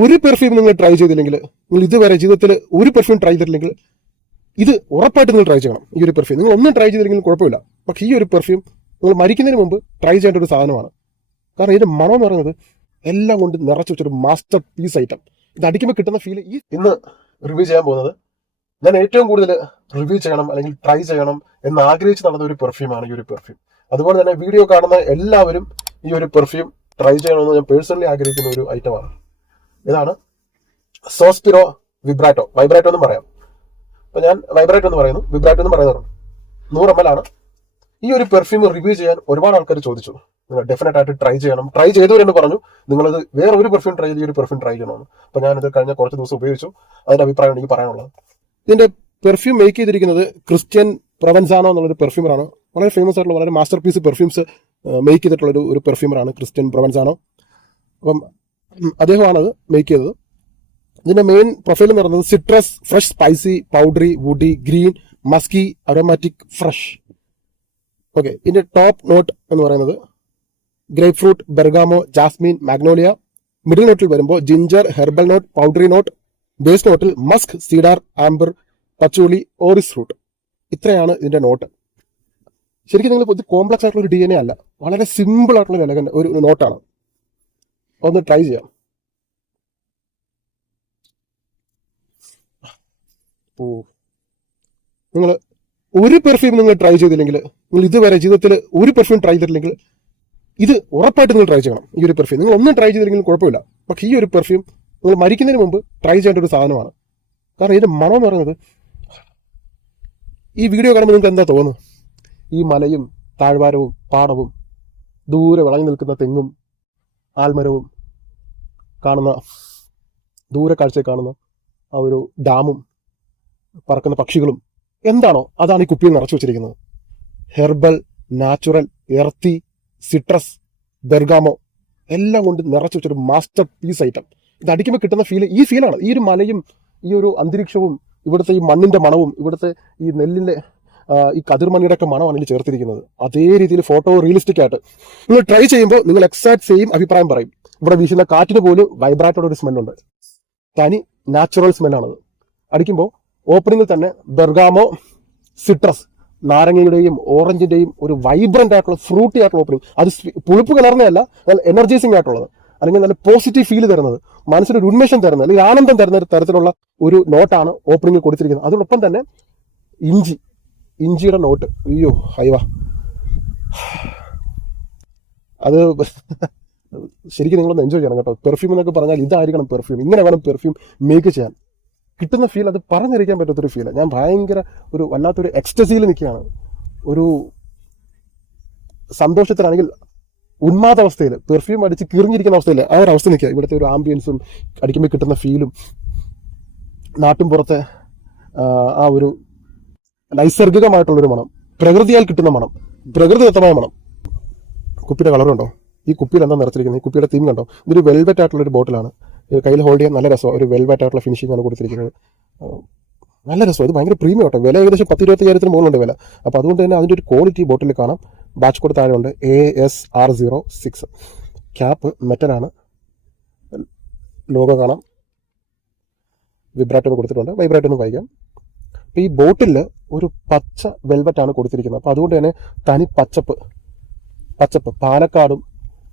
ഒരു പെർഫ്യൂം നിങ്ങൾ ട്രൈ ചെയ്തില്ലെങ്കിൽ, നിങ്ങൾ ഇതുവരെ ജീവിതത്തിൽ ഒരു പെർഫ്യൂം ട്രൈ ചെയ്തിട്ടില്ലെങ്കിൽ ഇത് ഉറപ്പായിട്ട് നിങ്ങൾ ട്രൈ ചെയ്യണം. ഈ ഒരു പെർഫ്യൂം നിങ്ങൾ ഒന്നും ട്രൈ ചെയ്തില്ലെങ്കിലും കുഴപ്പമില്ല, പക്ഷേ ഈ ഒരു പെർഫ്യൂം നിങ്ങൾ മരിക്കുന്നതിന് മുമ്പ് ട്രൈ ചെയ്യേണ്ട ഒരു സാധനമാണ്. കാരണം ഇതിന്റെ മണം എന്ന് പറയുന്നത് എല്ലാം കൊണ്ട് നിറച്ചു വെച്ചൊരു മാസ്റ്റർ പീസ് ഐറ്റം. ഇത് അടിക്കുമ്പോൾ കിട്ടുന്ന ഫീൽ ഇന്ന് റിവ്യൂ ചെയ്യാൻ പോകുന്നത് ഞാൻ ഏറ്റവും കൂടുതൽ റിവ്യൂ ചെയ്യണം അല്ലെങ്കിൽ ട്രൈ ചെയ്യണം എന്ന് ആഗ്രഹിച്ച് നടന്ന ഒരു പെർഫ്യൂമാണ് ഈ ഒരു പെർഫ്യൂം. അതുപോലെ തന്നെ വീഡിയോ കാണുന്ന എല്ലാവരും ഈ ഒരു പെർഫ്യൂം ട്രൈ ചെയ്യണമെന്ന് ഞാൻ പേഴ്സണലി ആഗ്രഹിക്കുന്ന ഒരു ഐറ്റമാണ്. ഇതാണ് സോസ്പിറോ വൈബ്രാറ്റോ എന്നും പറയാം. അപ്പൊ ഞാൻ വൈബ്രാറ്റോ എന്ന് പറയുന്നു, വിബ്രാറ്റോ എന്ന് പറയുന്നത് 100 ml ആണ്. ഈ ഒരു പെർഫ്യൂം റിവ്യൂ ചെയ്യാൻ ഒരുപാട് ആൾക്കാർ ചോദിച്ചു. നിങ്ങൾ ഡെഫിനറ്റ് ആയിട്ട് ട്രൈ ചെയ്യണം. ട്രൈ ചെയ്തവരെന്ന് പറഞ്ഞു നിങ്ങളത് വേറെ ഒരു പെർഫ്യൂം ട്രൈ ചെയ്ത് ഈ ഒരു പെർഫ്യൂം ട്രൈ ചെയ്യണമെന്ന്. അപ്പൊ ഞാനിത് കഴിഞ്ഞ കുറച്ച് ദിവസം ഉപയോഗിച്ചു. അതിന്റെ അഭിപ്രായം എനിക്ക് പറയാനുള്ളത്, ഇതിന്റെ പെർഫ്യൂം മേക്ക് ചെയ്തിരിക്കുന്നത് ക്രിസ്ത്യൻ പ്രൊവൻസാനോ എന്നുള്ളൊരു പെർഫ്യൂമറാണ്. വളരെ ഫേമസ് ആയിട്ടുള്ള വളരെ മാസ്റ്റർ പീസ് പെർഫ്യൂംസ് മേക്ക് ചെയ്തിട്ടുള്ള ഒരു പെർഫ്യൂമറാണ് ക്രിസ്ത്യൻ പ്രൊവൻസാനോ. അപ്പം അദ്ദേഹമാണ് അത് മേക്ക് ചെയ്തത്. ഇതിന്റെ മെയിൻ പ്രൊഫൈൽ എന്ന് പറയുന്നത് citrus, fresh, spicy, powdery, woody, green, musky, aromatic, fresh. Okay, ഇതിന്റെ ടോപ്പ് നോട്ട് എന്ന് പറയുന്നത് grapefruit, bergamot, jasmine, magnolia. Middle നോട്ടിൽ വരുമ്പോൾ ginger, herbal note, powdery note. Base നോട്ടിൽ musk, cedar, amber, patchouli, orris fruit. ഇത്രയാണ് ഇതിന്റെ നോട്ട്. ശരിക്കും നിങ്ങൾ ഇത് കോംപ്ലക്സ് ആയിട്ടുള്ള ഒരു DNA അല്ല, വളരെ സിമ്പിൾ ആയിട്ടുള്ള ഒരു നോട്ടാണ്. ഒന്ന് ട്രൈ ചെയ്യാം. നിങ്ങൾ ഒരു പെർഫ്യൂം നിങ്ങൾ ട്രൈ ചെയ്തില്ലെങ്കിൽ, നിങ്ങൾ ഇതുവരെ ജീവിതത്തിൽ ഒരു പെർഫ്യൂം ട്രൈ ചെയ്തിട്ടില്ലെങ്കിൽ ഇത് ഉറപ്പായിട്ട് നിങ്ങൾ ട്രൈ ചെയ്യണം. ഈ ഒരു പെർഫ്യൂം നിങ്ങൾ ഒന്നും ട്രൈ ചെയ്തില്ലെങ്കിലും കുഴപ്പമില്ല, പക്ഷേ ഈ ഒരു പെർഫ്യൂം നിങ്ങൾ മരിക്കുന്നതിന് മുമ്പ് ട്രൈ ചെയ്യേണ്ട ഒരു സാധനമാണ്. കാരണം ഇതിന്റെ മണം എന്ന് പറയുന്നത്, ഈ വീഡിയോ കാണുമ്പോൾ നിങ്ങൾക്ക് എന്താ തോന്നുന്നു? ഈ മലയും താഴ്വാരവും പാടവും ദൂരെ വിളഞ്ഞു നിൽക്കുന്ന തെങ്ങും ആൽമരവും കാണുന്ന ദൂരെ കാഴ്ചയിൽ കാണുന്ന ആ ഒരു ഡാമും പറക്കുന്ന പക്ഷികളും എന്താണോ അതാണ് ഈ കുപ്പിയിൽ നിറച്ചു വെച്ചിരിക്കുന്നത്. Herbal, natural, earthy, citrus, bergamot എല്ലാം കൊണ്ട് നിറച്ചു വെച്ചൊരു മാസ്റ്റർ പീസ് ഐറ്റം. ഇത് അടിക്കുമ്പോൾ കിട്ടുന്ന ഈ ഫീലാണ്. ഈ ഒരു മലയും ഈ ഒരു അന്തരീക്ഷവും ഇവിടുത്തെ ഈ മണ്ണിന്റെ മണവും ഇവിടുത്തെ ഈ നെല്ലിന്റെ ഈ കതിർമണിയുടെ ഒക്കെ മണമാണ് ഇതിൽ ചേർത്തിരിക്കുന്നത്. അതേ രീതിയിൽ ഫോട്ടോ റിയലിസ്റ്റിക് ആയിട്ട് നിങ്ങൾ ട്രൈ ചെയ്യുമ്പോൾ നിങ്ങൾ എക്സാക്ട് സെയിം അഭിപ്രായം പറയും. ഇവിടെ വീശുന്ന കാറ്റിന് പോലും വൈബ്രാറ്റോടെ ഒരു സ്മെല്ലുണ്ട്. തനി നാച്ചുറൽ സ്മെല്ലാണത്. അടിക്കുമ്പോൾ ഓപ്പണിങ്ങിൽ തന്നെ ബെർഗാമോ, സിട്രസ്, നാരങ്ങയുടെയും ഓറഞ്ചിന്റെയും ഒരു വൈബ്രന്റ് ആയിട്ടുള്ള ഫ്രൂട്ടി ആയിട്ടുള്ള ഓപ്പണിംഗ്. അത് പുളിപ്പ് കലർന്നതല്ല, നല്ല എനർജൈസിംഗ് ആയിട്ടുള്ളത്, അല്ലെങ്കിൽ നല്ല പോസിറ്റീവ് ഫീൽ തരുന്നത്, മനസ്സിനൊരു ഉന്മേഷം തരുന്നത്, അല്ലെങ്കിൽ ആനന്ദം തരുന്ന ഒരു തരത്തിലുള്ള ഒരു നോട്ടാണ് ഓപ്പണിംഗിൽ കൊടുത്തിരിക്കുന്നത്. അതോടൊപ്പം തന്നെ ഇഞ്ചിയുടെ നോട്ട്. അയ്യോ ഹൈവ, അത് ശരിക്കും നിങ്ങളൊന്ന് എൻജോയ് ചെയ്യണം കേട്ടോ. പെർഫ്യൂം എന്നൊക്കെ പറഞ്ഞാൽ ഇതായിരിക്കണം പെർഫ്യൂം. ഇങ്ങനെ വേണം പെർഫ്യൂം മേക്ക് ചെയ്യാൻ. കിട്ടുന്ന ഫീൽ അത് പറഞ്ഞിരിക്കാൻ പറ്റാത്തൊരു ഫീൽ. ഞാൻ ഭയങ്കര ഒരു വല്ലാത്തൊരു എക്സ്റ്റസിയിൽ നിൽക്കുകയാണ്. ഒരു സന്തോഷത്തിലാണെങ്കിൽ ഉന്മാദാവസ്ഥയിൽ, പെർഫ്യൂം അടിച്ച് കിറിഞ്ഞിരിക്കുന്ന അവസ്ഥയിൽ ആ ഒരു അവസ്ഥ നിൽക്കുക. ഇവിടുത്തെ ഒരു ആംബിയൻസും അടിക്കുമ്പോൾ കിട്ടുന്ന ഫീലും നാട്ടും പുറത്തെ ആ ഒരു നൈസർഗികമായിട്ടുള്ളൊരു മണം, പ്രകൃതിയാൽ കിട്ടുന്ന മണം, പ്രകൃതിദത്തമായ മണം. കുപ്പിയുടെ കളറുണ്ടോ? ഈ കുപ്പിയിൽ എന്താ നിറച്ചിരിക്കുന്നത്? ഈ കുപ്പിയുടെ തീം കണ്ടോ? ഇതൊരു വെൽവെറ്റ് ആയിട്ടുള്ളൊരു ബോട്ടിലാണ്. കയ്യിൽ ഹോൾഡ് ചെയ്യാൻ നല്ല രസമാണ്. ഒരു വെൽവെറ്റ് ആയിട്ടുള്ള ഫിനിഷിംഗ് ആണ് കൊടുത്തിരിക്കുന്നത്. നല്ല രസമാണ്. ഇത് ഭയങ്കര പ്രീമിയം ആട്ടോ. വില ഏകദേശം 10-25,000 മുകളിലുണ്ട് വില. അപ്പോൾ അതുകൊണ്ട് തന്നെ അതിൻ്റെ ഒരു ക്വാളിറ്റി ബോട്ടിൽ കാണാം. ബാച്ച് കോഡ് താഴെ ഉണ്ട്, ASR06. ക്യാപ്പ് മെറ്റലാണ്. ലോഗോ കാണാം. വിബ്രാറ്റോ എന്ന് കൊടുത്തിട്ടുണ്ട്. വൈബ്രാറ്റോ എന്ന് വായിക്കാം. അപ്പോൾ ഈ ബോട്ടിൽ ഒരു പച്ച വെൽവെറ്റ് ആണ് കൊടുത്തിരിക്കുന്നത്. അപ്പോൾ അതുകൊണ്ട് തന്നെ തനി പച്ചപ്പ് പാലക്കാടും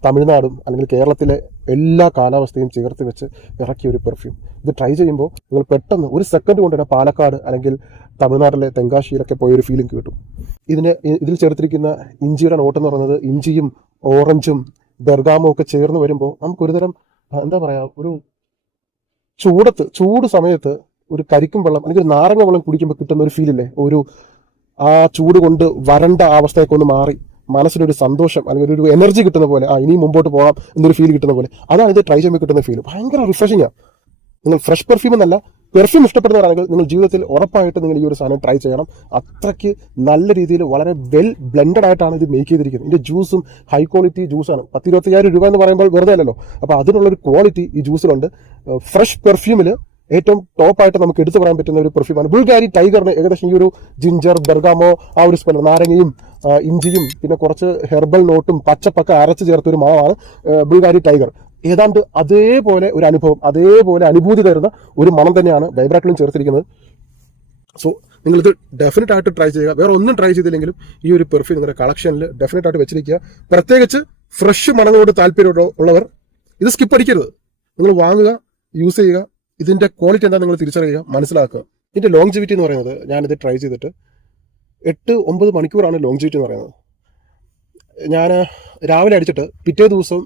തമിഴ്നാടും അല്ലെങ്കിൽ കേരളത്തിലെ എല്ലാ കാലാവസ്ഥയും ചേർത്ത് വെച്ച് ഇറക്കിയ ഒരു പെർഫ്യൂം. ഇത് ട്രൈ ചെയ്യുമ്പോൾ നിങ്ങൾ പെട്ടെന്ന് ഒരു സെക്കൻഡ് കൊണ്ട് തന്നെ പാലക്കാട് അല്ലെങ്കിൽ തമിഴ്നാട്ടിലെ തെങ്കാശിയിലൊക്കെ പോയൊരു ഫീലിംഗ് കിട്ടും. ഇതിൽ ചേർത്തിരിക്കുന്ന ഇഞ്ചിയുടെ നോട്ട് എന്ന് പറയുന്നത് ഇഞ്ചിയും ഓറഞ്ചും ബെർഗാമോ ഒക്കെ ചേർന്ന് വരുമ്പോൾ നമുക്കൊരുതരം എന്താ പറയുക, ഒരു ചൂട് സമയത്ത് ഒരു കരിക്കും വെള്ളം അല്ലെങ്കിൽ നാരങ്ങ വെള്ളം കുടിക്കുമ്പോൾ കിട്ടുന്ന ഒരു ഫീലില്ലേ, ഒരു ആ ചൂട് കൊണ്ട് വരണ്ട അവസ്ഥയൊക്കെ ഒന്ന് മാറി മനസ്സിനൊരു സന്തോഷം അല്ലെങ്കിൽ ഒരു എനർജി കിട്ടുന്ന പോലെ, ഇനിയും മുമ്പോട്ട് പോകാം എന്നൊരു ഫീൽ കിട്ടുന്ന പോലെ, അതാണ് ഇത് ട്രൈ ചെയ്യുമ്പോൾ കിട്ടുന്ന ഫീൽ. ഭയങ്കര റിഫ്രഷിംഗ് ആണ്. നിങ്ങൾ ഫ്രഷ് പെർഫ്യൂം എന്നല്ല, പെർഫ്യൂം ഇഷ്ടപ്പെടുന്നവരാണെങ്കിൽ നിങ്ങൾ ജീവിതത്തിൽ ഉറപ്പായിട്ട് നിങ്ങൾ ഈ ഒരു സാധനം ട്രൈ ചെയ്യണം. അത്രയ്ക്ക് നല്ല രീതിയിൽ വളരെ വെൽ ബ്ലെൻഡഡ് ആയിട്ടാണ് ഇത് മേക്ക് ചെയ്തിരിക്കുന്നത്. ഇതിന്റെ ജ്യൂസും ഹൈ ക്വാളിറ്റി ജ്യൂസാണ്. 10-25,000 രൂപ എന്ന് പറയുമ്പോൾ വെറുതെ അല്ലല്ലോ. അപ്പോൾ അതിനുള്ളൊരു ക്വാളിറ്റി ഈ ജ്യൂസിലുണ്ട്. ഫ്രഷ് പെർഫ്യൂമിൽ ഏറ്റവും ടോപ്പായിട്ട് നമുക്ക് എടുത്തു പറയാൻ പറ്റുന്ന ഒരു പെർഫ്യൂമാണ് ബുൾഗാരി ടൈഗറിന്. ഏകദേശം ഈ ഒരു ജിഞ്ചർ, ബെർഗാമോ, ആ ഒരു സ്മെൽ, നാരങ്ങയും ഇഞ്ചിയും പിന്നെ കുറച്ച് ഹെർബൽ നോട്ടും പച്ചപ്പൊക്കെ അരച്ച് ചേർത്തൊരു മണമാണ് ബുൾഗാരി ടൈഗർ. ഏതാണ്ട് അതേപോലെ ഒരു അനുഭവം, അതേപോലെ അനുഭൂതി തരുന്ന ഒരു മണം തന്നെയാണ് വൈബ്രാക്ലിൻ ചേർത്തിരിക്കുന്നത്. സോ നിങ്ങളിത് ഡെഫിനറ്റ് ആയിട്ട് ട്രൈ ചെയ്യുക. വേറെ ഒന്നും ട്രൈ ചെയ്തില്ലെങ്കിലും ഈ ഒരു പെർഫ്യൂം നിങ്ങളുടെ കളക്ഷനിൽ ഡെഫിനറ്റ് ആയിട്ട് വെച്ചിരിക്കുക. പ്രത്യേകിച്ച് ഫ്രഷ് മണങ്ങളോട് താല്പര്യം ഉള്ളവർ ഇത് സ്കിപ്പ് അടിക്കരുത്. നിങ്ങൾ വാങ്ങുക, യൂസ് ചെയ്യുക, ഇതിന്റെ ക്വാളിറ്റി എന്താ നിങ്ങൾ തിരിച്ചറിയുക, മനസ്സിലാക്കുക. ഇതിന്റെ ലോങ്ജിവിറ്റി എന്ന് പറയുന്നത്, ഞാനിത് ട്രൈ ചെയ്തിട്ട് 8-9 മണിക്കൂറാണ് ലോങ്ജിവിറ്റി എന്ന് പറയുന്നത്. ഞാൻ രാവിലെ അടിച്ചിട്ട് പിറ്റേ ദിവസം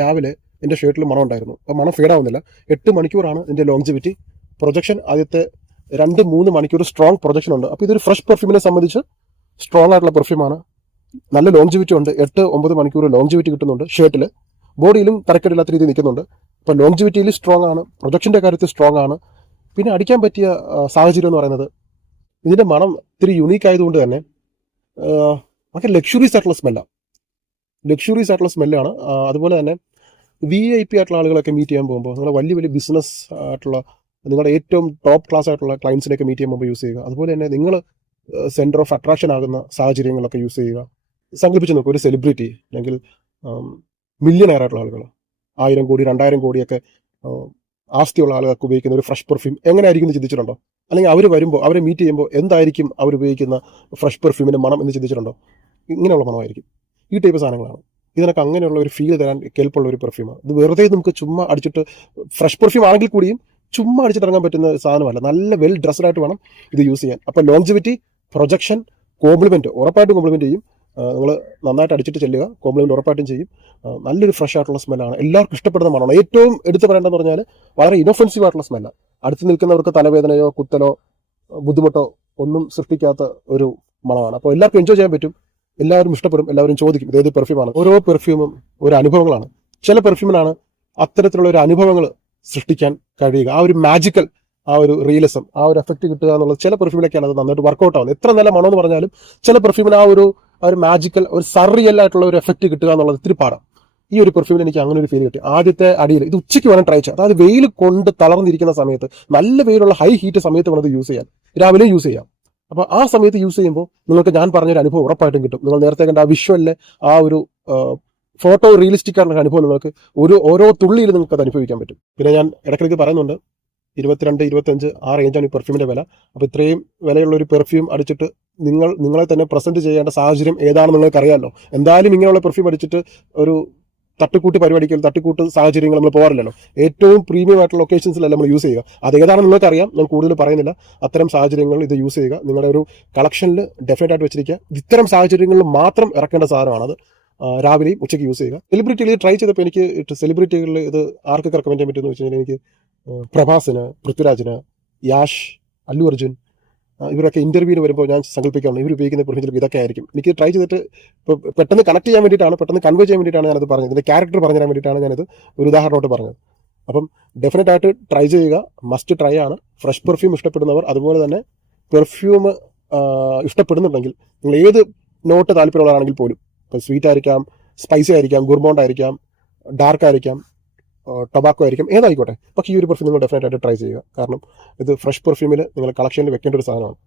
രാവിലെ എൻ്റെ ഷർട്ടിൽ മണം ഉണ്ടായിരുന്നു. അപ്പോൾ മണം ഫീഡാവുന്നില്ല. 8 മണിക്കൂറാണ് ഇതിൻ്റെ ലോങ്ജിവിറ്റി. പ്രൊജക്ഷൻ ആദ്യത്തെ 2-3 മണിക്കൂർ സ്ട്രോങ് പ്രൊജക്ഷൻ ഉണ്ട്. അപ്പോൾ ഇതൊരു ഫ്രഷ് പെർഫ്യൂമിനെ സംബന്ധിച്ച് സ്ട്രോങ് ആയിട്ടുള്ള പെർഫ്യൂമാണ്. നല്ല ലോങ്ജിവിറ്റി ഉണ്ട്. 8-9 മണിക്കൂർ ലോങ്ജിവിറ്റി കിട്ടുന്നുണ്ട്. ഷർട്ടിൽ ബോഡിയിലും തരക്കേടില്ലാത്ത രീതിയിൽ നിൽക്കുന്നുണ്ട്. അപ്പോൾ ലോങ്ജിവിറ്റിയിൽ സ്ട്രോങ് ആണ്, പ്രൊജക്ഷൻ്റെ കാര്യത്തിൽ സ്ട്രോങ് ആണ്. പിന്നെ അടിക്കാൻ പറ്റിയ സാഹചര്യം എന്ന് പറയുന്നത്, ഇതിൻ്റെ മണം ഇത്തിരി യുണീക്ക് ആയതുകൊണ്ട് തന്നെ നമുക്ക് ലക്ഷറീസ് ആയിട്ടുള്ള സ്മെല്ലാണ്. അതുപോലെ തന്നെ VIP ആയിട്ടുള്ള ആളുകളൊക്കെ മീറ്റ് ചെയ്യാൻ പോകുമ്പോൾ, നിങ്ങൾ വലിയ വലിയ ബിസിനസ് ആയിട്ടുള്ള നിങ്ങളുടെ ഏറ്റവും ടോപ്പ് ക്ലാസ് ആയിട്ടുള്ള ക്ലയൻസിനെയൊക്കെ മീറ്റ് ചെയ്യുമ്പോൾ യൂസ് ചെയ്യുക. അതുപോലെ തന്നെ നിങ്ങൾ സെൻറ്റർ ഓഫ് അട്രാക്ഷൻ ആകുന്ന സാഹചര്യങ്ങളൊക്കെ യൂസ് ചെയ്യുക. സങ്കല്പിച്ച് നോക്കുക, ഒരു സെലിബ്രിറ്റി അല്ലെങ്കിൽ മില്യണയർ ആയിട്ടുള്ള ആളുകൾ, 1000 കോടി 2000 കോടിയൊക്കെ ആസ്തിയുള്ള ആളുകൾക്ക് ഉപയോഗിക്കുന്ന ഒരു ഫ്രഷ് പെർഫ്യൂം എങ്ങനെയായിരിക്കും എന്ന് ചിന്തിച്ചിട്ടുണ്ടോ? അല്ലെങ്കിൽ അവർ വരുമ്പോൾ, അവരെ മീറ്റ് ചെയ്യുമ്പോൾ എന്തായിരിക്കും അവർ ഉപയോഗിക്കുന്ന ഫ്രഷ് പെർഫ്യൂമിൻ്റെ മണം എന്ന് ചിന്തിച്ചിട്ടുണ്ടോ? ഇങ്ങനെയുള്ള മണമായിരിക്കും. ഈ ടൈപ്പ് സാധനങ്ങളാണ്. ഇതിനൊക്കെ അങ്ങനെയുള്ള ഒരു ഫീൽ തരാൻ കെൽപ്പുള്ള ഒരു പെർഫ്യൂമാണ്. ഇത് വെറുതെ നമുക്ക് ചുമ്മാ അടിച്ചിട്ട്, ഫ്രഷ് പെർഫ്യൂം ആണെങ്കിൽ കൂടിയും ചുമ്മാ അടിച്ചിട്ട് ഇറങ്ങാൻ പറ്റുന്ന സാധനമല്ല. നല്ല വെൽ ഡ്രസ്ഡ് ആയിട്ട് വേണം ഇത് യൂസ് ചെയ്യാൻ. അപ്പോൾ ലോങ്ജിവിറ്റി, പ്രൊജക്ഷൻ, കോംപ്ലിമെൻറ്റ് ഉറപ്പായിട്ടും കോംപ്ലിമെൻറ്റ് ചെയ്യും. നിങ്ങൾ നന്നായിട്ട് അടിച്ചിട്ട് ചെല്ലുക, കോംപ്ലിമെൻറ്റ് ഉറപ്പായിട്ടും ചെയ്യും. നല്ലൊരു ഫ്രഷ് ആയിട്ടുള്ള സ്മെല്ലാണ്, എല്ലാവർക്കും ഇഷ്ടപ്പെടുന്ന മണമാണ്. ഏറ്റവും എടുത്തു പറയേണ്ടതെന്ന് പറഞ്ഞാൽ വളരെ ഇനോഫെൻസീവ് ആയിട്ടുള്ള സ്മെല്ലാണ്. അടുത്ത് നിൽക്കുന്നവർക്ക് തലവേദനയോ കുത്തലോ ബുദ്ധിമുട്ടോ ഒന്നും സൃഷ്ടിക്കാത്ത ഒരു മണമാണ്. അപ്പോൾ എല്ലാവർക്കും എൻജോയ് ചെയ്യാൻ പറ്റും, എല്ലാവരും ഇഷ്ടപ്പെടും, എല്ലാവരും ചോദിക്കും ഇതേത് പെർഫ്യൂമാണ്. ഓരോ പെർഫ്യൂമും ഒരു അനുഭവങ്ങളാണ്. ചില പെർഫ്യൂമിനാണ് അത്തരത്തിലുള്ള ഒരു അനുഭവങ്ങൾ സൃഷ്ടിക്കാൻ കഴിയുക. ആ ഒരു മാജിക്കൽ, ആ ഒരു റിയലിസം, ആ ഒരു എഫക്റ്റ് കിട്ടുക എന്നുള്ളത് ചില പെർഫ്യൂമിലൊക്കെയാണ് അത് നന്നായിട്ട് വർക്കൗട്ട് ആവുന്നത്. എത്ര നല്ല മണം എന്ന് പറഞ്ഞാലും ചില പെർഫ്യൂമിന് ആ ഒരു മാജിക്കൽ, ഒരു സർറിയൽ ആയിട്ടുള്ള ഒരു എഫക്റ്റ് കിട്ടുക എന്നുള്ളത് ഇത്തിരി പാടാം. ഈ ഒരു പെർഫ്യൂമിൽ എനിക്ക് അങ്ങനെ ഒരു ഫീൽ കിട്ടി. ആദ്യത്തെ അടിയിൽ ഇത് ഉച്ചയ്ക്ക് വേണം ട്രൈ ചെയ്യാം. അതായത് വെയിൽ കൊണ്ട് തളർന്നിരിക്കുന്ന സമയത്ത്, നല്ല വെയിലുള്ള ഹൈ ഹീറ്റ് സമയത്ത് വേണം ഇത് യൂസ് ചെയ്യാൻ. രാവിലെ യൂസ് ചെയ്യാം. അപ്പോൾ ആ സമയത്ത് യൂസ് ചെയ്യുമ്പോൾ നിങ്ങൾക്ക് ഞാൻ പറഞ്ഞൊരു അനുഭവം ഉറപ്പായിട്ടും കിട്ടും. നിങ്ങൾ നേരത്തെ കണ്ട ആ വിഷ്വലിലെ ആ ഒരു ഫോട്ടോ റിയലിസ്റ്റിക് ആയിട്ടുള്ള അനുഭവം നിങ്ങൾക്ക് ഓരോ തുള്ളിയിൽ നിങ്ങൾക്ക് അത് അനുഭവിക്കാൻ പറ്റും. പിന്നെ ഞാൻ ഇടയ്ക്കിടയ്ക്ക് പറയുന്നുണ്ട്, 22-25 ആ റേഞ്ചാണ് ഈ പെർഫ്യൂമിൻ്റെ വില. അപ്പോൾ ഇത്രയും വിലയുള്ള ഒരു പെർഫ്യൂം അടിച്ചിട്ട് നിങ്ങളെ തന്നെ പ്രസന്റ് ചെയ്യേണ്ട സാഹചര്യം ഏതാണെന്ന് നിങ്ങൾക്ക് അറിയാമല്ലോ. എന്തായാലും ഇങ്ങനെയുള്ള പെർഫ്യൂം അടിച്ചിട്ട് ഒരു തട്ടിക്കൂട്ട് സാഹചര്യങ്ങൾ നമ്മൾ പോകാറില്ലല്ലോ. ഏറ്റവും പ്രീമിയം ആയിട്ടുള്ള ലൊക്കേഷൻസിലല്ല നമ്മൾ യൂസ് ചെയ്യുക. അത് ഏതാണെന്ന് നിങ്ങൾക്ക് അറിയാം, ഞാൻ കൂടുതൽ പറയുന്നില്ല. അത്തരം സാഹചര്യങ്ങളിൽ ഇത് യൂസ് ചെയ്യുക. നിങ്ങളുടെ ഒരു കളക്ഷനിൽ ഡെഫിനറ്റ് ആയിട്ട് വെച്ചിരിക്കുക. ഇത്തരം സാഹചര്യങ്ങളിൽ മാത്രം ഇറക്കേണ്ട സാധനമാണത്. രാവിലെയും ഉച്ചയ്ക്ക് യൂസ് ചെയ്യുക. സെലിബ്രിറ്റികൾ ട്രൈ ചെയ്തപ്പോൾ എനിക്ക് സെലിബ്രിറ്റികളിൽ ഇത് ആർക്കൊക്കെ റെക്കമെൻഡ് ചെയ്യാൻ പറ്റുമെന്ന് വെച്ച് കഴിഞ്ഞാൽ, എനിക്ക് പ്രഭാസിന്, പൃഥ്വിരാജിന്, യാഷ്, അല്ലു അർജുൻ, ഇവരൊക്കെ ഇന്റർവ്യൂവിന് വരുമ്പോൾ ഞാൻ സങ്കല്പിക്കാറുണ്ട് ഇവർ ഉപയോഗിക്കുന്ന പെർഫ്യൂം ചിലപ്പോൾ ഇതൊക്കെ ആയിരിക്കും. എനിക്ക് ട്രൈ ചെയ്തിട്ട് പെട്ടെന്ന് കണക്ട് ചെയ്യാൻ വേണ്ടിയിട്ടാണ്, പെട്ടെന്ന് കൺവേ ചെയ്യാൻ വേണ്ടിയിട്ടാണ് ഞാനത് പറഞ്ഞത്. ഇതിൻ്റെ ക്യാരക്ടർ പറഞ്ഞു തരാൻ വേണ്ടിയിട്ടാണ് ഞാനത് ഒരു ഉദാഹരണമായിട്ട് പറഞ്ഞത്. അപ്പം ഡെഫിനറ്റ് ആയിട്ട് ട്രൈ ചെയ്യുക, മസ്റ്റ് ട്രൈ ആണ്. ഫ്രഷ് പെർഫ്യൂം ഇഷ്ടപ്പെടുന്നവർ, അതുപോലെ തന്നെ പെർഫ്യൂം ഇഷ്ടപ്പെടുന്നുണ്ടെങ്കിൽ, നിങ്ങൾ ഏത് നോട്ട് താല്പര്യമുള്ളവരാണെങ്കിൽ പോലും, ഇപ്പോൾ സ്വീറ്റ് ആയിരിക്കാം, സ്പൈസി ആയിരിക്കാം, ഗുർമോണ്ട് ആയിരിക്കാം, ഡാർക്ക് ആയിരിക്കാം, ടൊബാക്കോ ആയിരിക്കും, ഏതായിക്കോട്ടെ. പക്ഷേ ഈ ഒരു പെർഫ്യൂം നിങ്ങൾ ഡെഫിനറ്റ് ആയിട്ട് ട്രൈ ചെയ്യുക. കാരണം ഇത് ഫ്രഷ് പെർഫ്യൂമിൽ നിങ്ങൾ കളക്ഷനിൽ വെക്കേണ്ട ഒരു സാധനമാണ്.